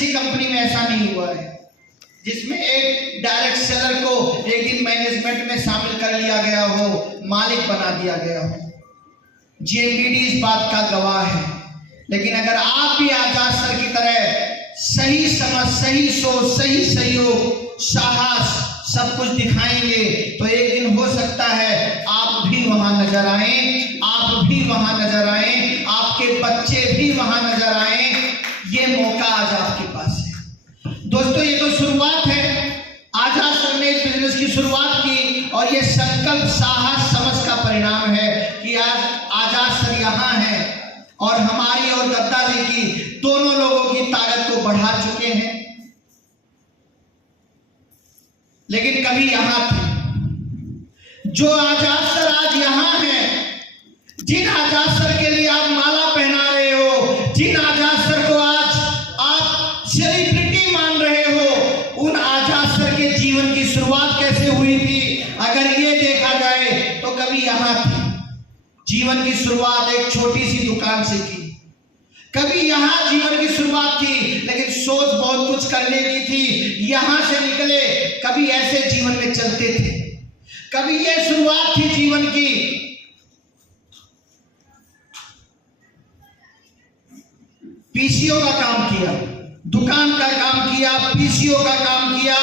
किसी कंपनी में ऐसा नहीं हुआ है जिसमें एक डायरेक्ट सेलर को एक दिन मैनेजमेंट में शामिल कर लिया गया हो, मालिक बना दिया गया हो। जेएमबीडी इस बात का गवाह है। लेकिन अगर आप भी आजाद सर की तरह सही समझ, सही सोच, सही सहयोग, साहस सब कुछ दिखाएंगे तो एक दिन हो सकता है आप भी वहां नजर आए, आप भी वहां नजर आए, आपके बच्चे भी वहां नजर आए। ये मौका आज आपके पास है। दोस्तों, ये तो शुरुआत है। आजाद सर ने इस बिजनेस की शुरुआत की और ये संकल्प, साहस, समझ का परिणाम है कि आज आजाद सर यहाँ हैं और हमारी और दत्ता जी की दोनों लोगों की ताकत को बढ़ा चुके हैं। लेकिन कभी यहां थे जो आजाद सर आज यहां हैं, जिन आजाद सर के लिए आप माला पहना रहे हो, जिन आजाद सर को आज आप सेलिब्रिटी मान रहे हो, उन आजाद सर के जीवन की शुरुआत कैसे हुई थी अगर ये देखा जाए तो कभी यहां थे। जीवन की शुरुआत एक छोटी सी दुकान से की। कभी यहां जीवन की शुरुआत थी लेकिन सोच बहुत कुछ करने की थी। यहां से निकले, कभी ऐसे जीवन में चलते थे। कभी ये शुरुआत थी जीवन की। पीसीओ का काम किया, दुकान का काम किया, पीसीओ का काम किया,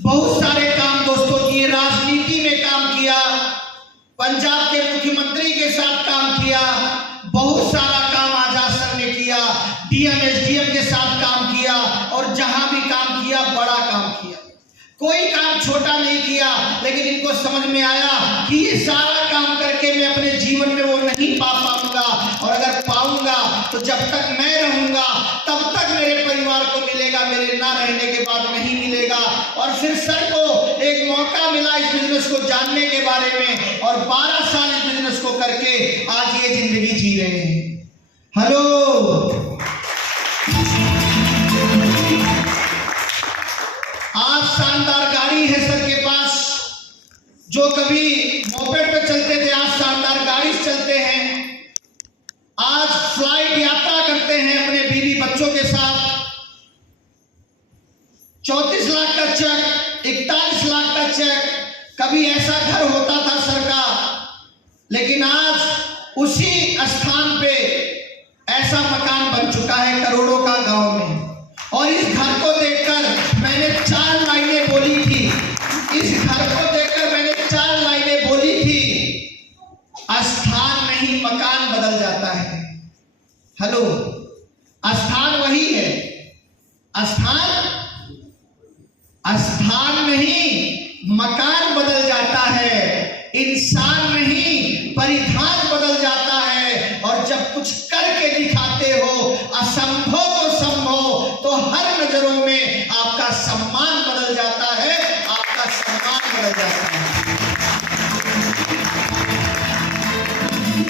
बहुत सारे काम दोस्तों किए, राजनीति में काम किया, पंजाब के मुख्यमंत्री के साथ काम किया, बहुत सारा काम आजाद सर ने किया, डीएम एसडीएम के साथ काम किया और जहां भी काम किया बड़ा काम किया। कोई काम छोटा नहीं किया। लेकिन इनको समझ में आया कि ये सारा काम करके मैं अपने जीवन में वो नहीं पा पाऊंगा और अगर पाऊंगा तो जब तक मैं रहूंगा तब तक मेरे परिवार को मिलेगा, मेरे ना रहने के बाद नहीं मिलेगा। और फिर सर को एक मौका मिला इस बिजनेस को जानने के बारे में और 12 साल इस बिजनेस को करके आज ये जिंदगी जी रहे हैं। हेलो, आज शानदार गाड़ी है सर के पास। जो कभी मोपेड पे चलते थे आज शानदार गाड़ी से चलते हैं। आज फ्लाइट यात्रा करते हैं अपने बीवी बच्चों के साथ। 34 लाख का चेक, 41 लाख का चेक, कभी ऐसा घर होता था सर का, लेकिन आज उसी स्थान पे ऐसा मकान बन चुका है करोड़ों का गांव में। और इस घर को देखकर मैंने 4 लाइनें बोली थी। इस घर को देखकर मैंने 4 लाइनें बोली थी, स्थान नहीं मकान बदल जाता है। हेलो, स्थान वही है, स्थान नहीं मकान बदल जाता है, इंसान नहीं परिधान बदल जाता है। और जब कुछ करके दिखाते हो असंभव को संभव तो हर नजरों में आपका सम्मान बदल जाता है, आपका सम्मान बदल जाता है।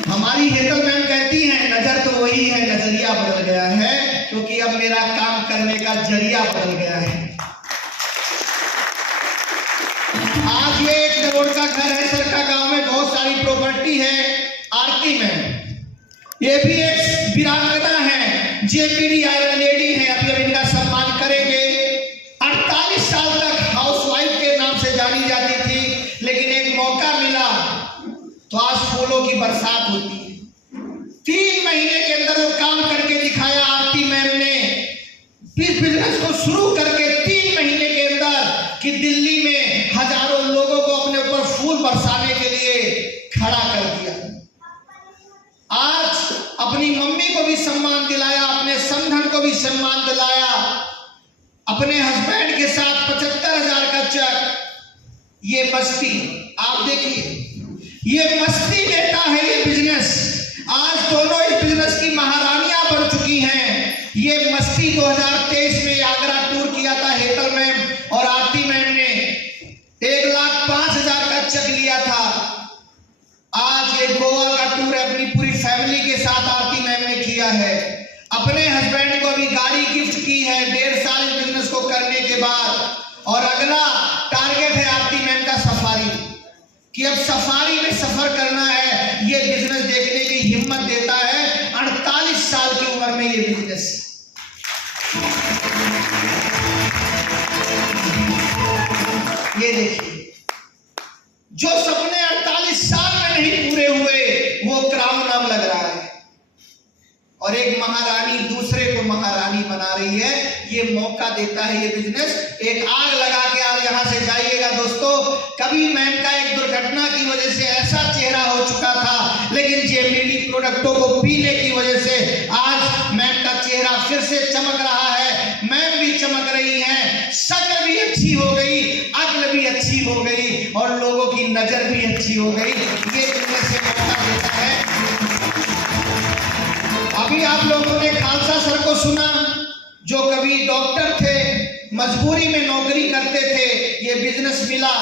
हमारी हेतल मैम कहती हैं नजर तो वही है, नजरिया बदल गया है, क्योंकि अब मेरा काम करने का जरिया बदल गया है। आज ये 1 करोड़ का घर है सर का, गांव में बहुत सारी प्रॉपर्टी है। आरती में ये भी एक वीरांगना है, जेएमबीडी आयरन लेडी है, अभी इनका सम्मान करेंगे। 48 साल तक हाउसवाइफ के नाम से जानी जाती थी, लेकिन एक मौका मिला तो आज फूलों की बरसात होती है। 3 महीने के अंदर वो काम करके दिखाया आरती मैम ने। इस बिजनेस को शुरू करके 3 महीने के अंदर कि दिल्ली में हजारों लोगों को अपने ऊपर फूल बरसाने के लिए खड़ा कर दिया। आज अपनी मम्मी को भी सम्मान दिलाया, अपने समधन को भी सम्मान दिलाया, अपने हस्बैंड के साथ 75,000 का चेक। ये मस्ती आप देखिए, ये मस्ती देता है ये बिजनेस। आज दोनों इस बिजनेस की महारानियां बन चुकी हैं। ये मस्ती 2023 में आगरा टूर किया था हेतल मैम और आरती मैम ने, 1,05,000 का चेक लिया था। आज ये गोवा का टूर अपनी पूरी फैमिली के साथ आरती मैम ने किया है। अपने हस्बैंड को भी गाड़ी गिफ्ट की है 1.5 साल इस बिजनेस को करने के बाद। और अगला टारगेट है आरती मैम का सफारी, कि अब सफारी में सफर करना है। ये बिजनेस देखने की हिम्मत देता है 48 साल की उम्र में ये बिजनेस। ये देखिए, जो सपने 48 साल में नहीं पूरे हुए वो क्राउन अब लग रहा है, और एक महारानी दूसरे को महारानी बना रही है। ये मौका देता है ये बिजनेस। एक आग लगा के आप यहां से जाइएगा दोस्तों। कभी मैम का एक दुर्घटना की वजह से ऐसा चेहरा हो चुका था, लेकिन जेएमबीडी प्रोडक्टों को पीने की वजह से आज मैम का चेहरा फिर से चमक रहा है। मैम भी चमक रही हैं, शक्ल भी अच्छी हो गई, अक्ल भी अच्छी हो गई, और लोगों की नजर भी अच्छी हो गई। ये बिजनेस से मौका देता है। अभी आप लोगों ने खालसा सर को सुना, जो कभी डॉक्टर थे, मजबूरी में नौकरी करते थे, ये बिजनेस मिला,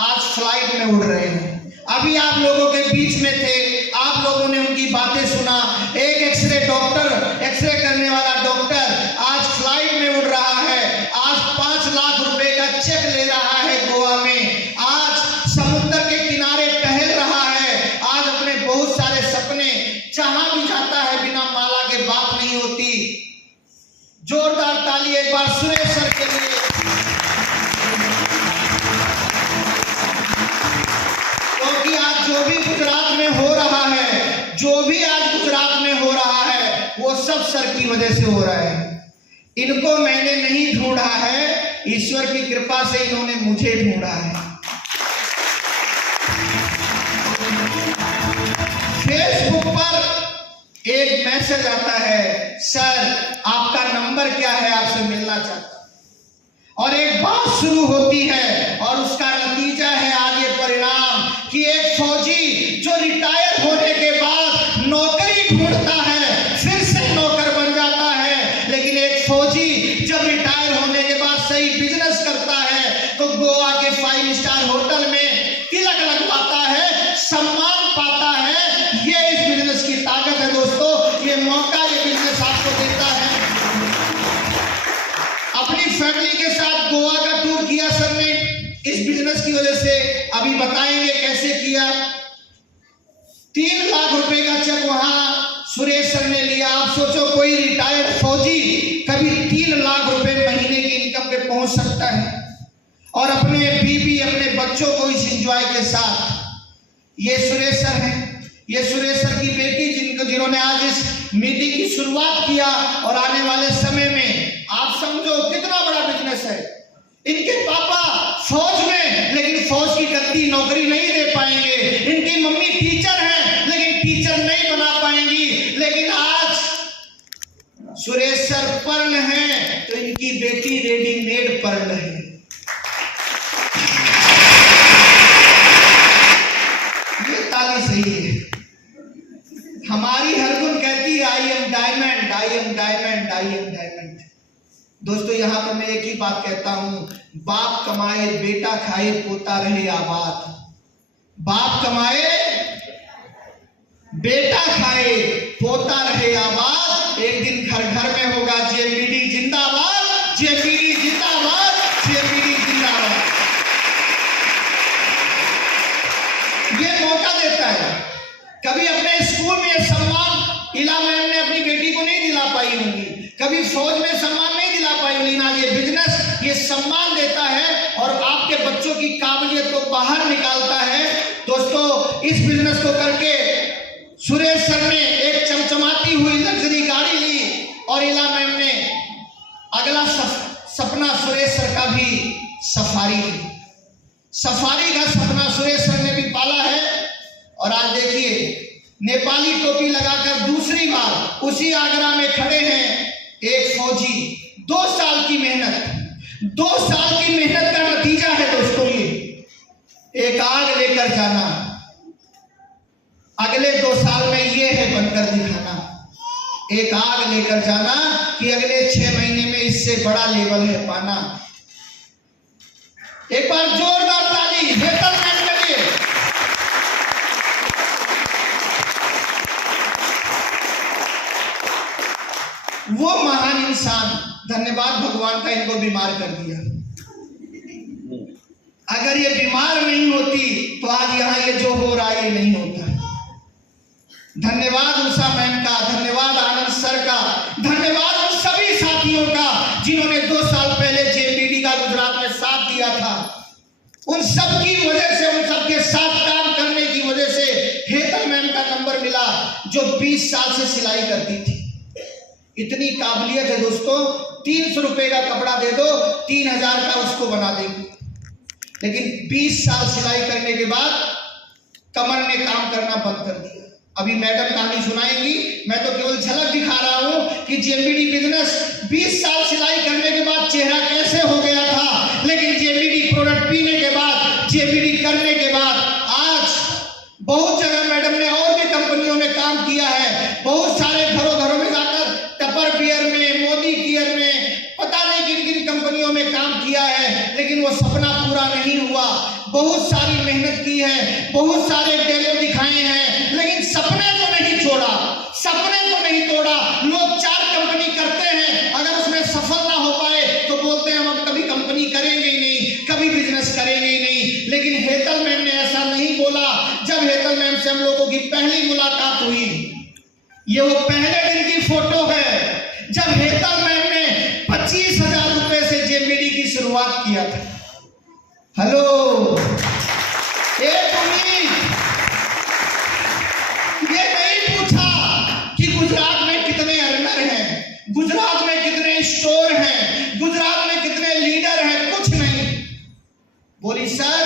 आज फ्लाइट में उड़ रहे हैं। अभी आप लोगों के बीच में थे, आप लोगों ने उनकी बातें सुना। एक एक्सरे डॉक्टर, एक्सरे करने वाला डॉक्टर आज फ्लाइट में उड़ रहा है, आज 5 लाख रुपए का चेक ले रहा है गोवा में, आज समुद्र के किनारे टहल रहा है, आज अपने बहुत सारे सपने, जहां भी जाता है बिना माला के बात नहीं होती। जोरदार ताली एक बार सुरेश सर के लिए। क्योंकि आज जो भी गुजरात में हो रहा है, जो भी आज गुजरात में हो रहा है, वो सब सर की वजह से हो रहा है। इनको मैंने नहीं ढूंढा है, ईश्वर की कृपा से इन्होंने मुझे ढूंढा है। फेसबुक पर एक मैसेज आता है, सर आपका नंबर क्या है, आपसे मिलना चाहता हूं। और एक बात शुरू होती है, और उसका नतीजा है आज ये परिणाम कि एक फौजी जो रिटायर होने के बाद नौकरी ढूंढता है, फिर से नौकर बन जाता है, लेकिन एक फौजी जब रिटायर होने के बाद सही बिजनेस करता है तो गोवा के 5 स्टार होटल में तिलक लगवाता है, सम्मान पाता है। ये इस बिजनेस की ताकत है दोस्तों। ये मौका ये बिजनेस आपको देता है। अपनी फैमिली के साथ गोवा का टूर किया सर ने इस बिजनेस की वजह से। अभी बताएंगे कैसे किया। 3 लाख रुपए का चेक वहां सुरेश सर ने लिया। आप सोचो कोई रिटायर्ड फौजी कभी 3 लाख रुपए महीने की इनकम पे पहुंच सकता है, और अपने बीवी अपने बच्चों को इस एंजॉय के साथ। ये सुरेश सर हैं, ये सुरेश सर की बेटी जिन्होंने आज इस मीटिंग की शुरुआत किया, और आने वाले समय में आप समझो कितना बड़ा बिजनेस है। इनके पापा फौज में, लेकिन फौज की गद्दी नौकरी नहीं दे पाएंगे। इनकी मम्मी टीचर हैं, लेकिन टीचर नहीं बना पाएंगी। लेकिन आज सुरेश सर पर्ण हैं तो इनकी बेटी रेडीमेड पर्ण है। ये ताली सही है। हमारी हरगुन कहती है I am diamond, I am diamond, I am diamond. दोस्तों यहां पर मैं एक ही बात कहता हूं, बाप कमाए बेटा खाए पोता रहे आबाद। बाप कमाए बेटा खाए पोता रहे आबाद। एक दिन घर घर में होगा जेएमबीडी जिंदाबाद, जेएमबीडी जिंदाबाद, जेएमबीडी जिंदाबाद। ये मौका देता है। कभी अपने स्कूल में सम्मान इला मैम ने अपनी बेटी को नहीं दिला पाई होंगी, कभी फौज में सम्मान नहीं दिला पाई होंगी। ना ये बिजनेस ये सम्मान देता है और आपके बच्चों की काबिलियत को बाहर निकालता है। दोस्तों इस बिजनेस को करके सुरेश सर ने एक चमचमाती हुई लग्जरी गाड़ी ली, और इला मैम ने अगला सपना सुरेश सर का भी सफारी। सफारी का सपना सुरेश सर ने भी पाला है। और आज देखिए नेपाली टोपी लगाकर दूसरी बार उसी आगरा में खड़े हैं एक फौजी। 2 साल की मेहनत, 2 साल की मेहनत का नतीजा है दोस्तों ये। एक आग लेकर जाना, अगले 2 साल में ये है बनकर दिखाना। एक आग लेकर जाना कि अगले 6 महीने में इससे बड़ा लेवल है पाना। एक बार जोरदार ताली बेहतर मैच के लिए। वो महान इंसान, धन्यवाद भगवान का इनको बीमार कर दिया। अगर ये बीमार नहीं होती तो आज यहां ये जो हो रहा है ये नहीं होता। धन्यवाद उषा मैम का, धन्यवाद आनंद सर का, धन्यवाद उन सभी साथियों का जिन्होंने 2 साल पहले जेएमबीडी का गुजरात में साथ दिया था। उन सब की वजह से, उन सब के साथ काम करने की वजह से हेतल मैम का नंबर मिला, जो 20 साल से सिलाई करती थी। इतनी काबिलियत है दोस्तों, 300 रुपए का कपड़ा दे दो, 3000 का उसको बना देंगे। लेकिन 20 साल सिलाई करने के बाद कमर ने काम करना बंद कर दिया। अभी मैडम कहानी सुनाएंगी, मैं तो केवल झलक दिखा रहा हूं कि जेबीडी बिजनेस 20 साल सिलाई करने के बाद चेहरा कैसे हो गया था, लेकिन जेबीडी प्रोडक्ट पीने के बाद, जेबीडी करने के बाद आज बहुत जगह मैडम ने और भी कंपनियों में काम किया है। बहुत सारे घरों घरों में जाकर टपर बियर में, मोदी केयर में, पता नहीं किन किन कंपनियों में काम किया है, लेकिन वो सपना पूरा नहीं हुआ। बहुत सारी मेहनत की है, बहुत सारे डेमो दिखाए हैं, लेकिन सपने को नहीं छोड़ा, सपने को नहीं तोड़ा। लोग 4 कंपनी करते हैं, अगर उसमें सफल ना हो पाए तो बोलते हैं हम कभी कंपनी करेंगे ही नहीं, कभी बिजनेस करेंगे ही नहीं। लेकिन हेतल मैम ने ऐसा नहीं बोला। जब हेतल मैम से हम लोगों की पहली मुलाकात हुई, ये वो पहले दिन की फोटो है जब हेतल मैम ने 25,000 रुपए से जेबीडी की शुरुआत किया था। हेलो, एक उम्मीद ये नहीं पूछा कि गुजरात में कितने अर्नर हैं, गुजरात में कितने स्टोर हैं, गुजरात में कितने लीडर हैं, कुछ नहीं। बोली सर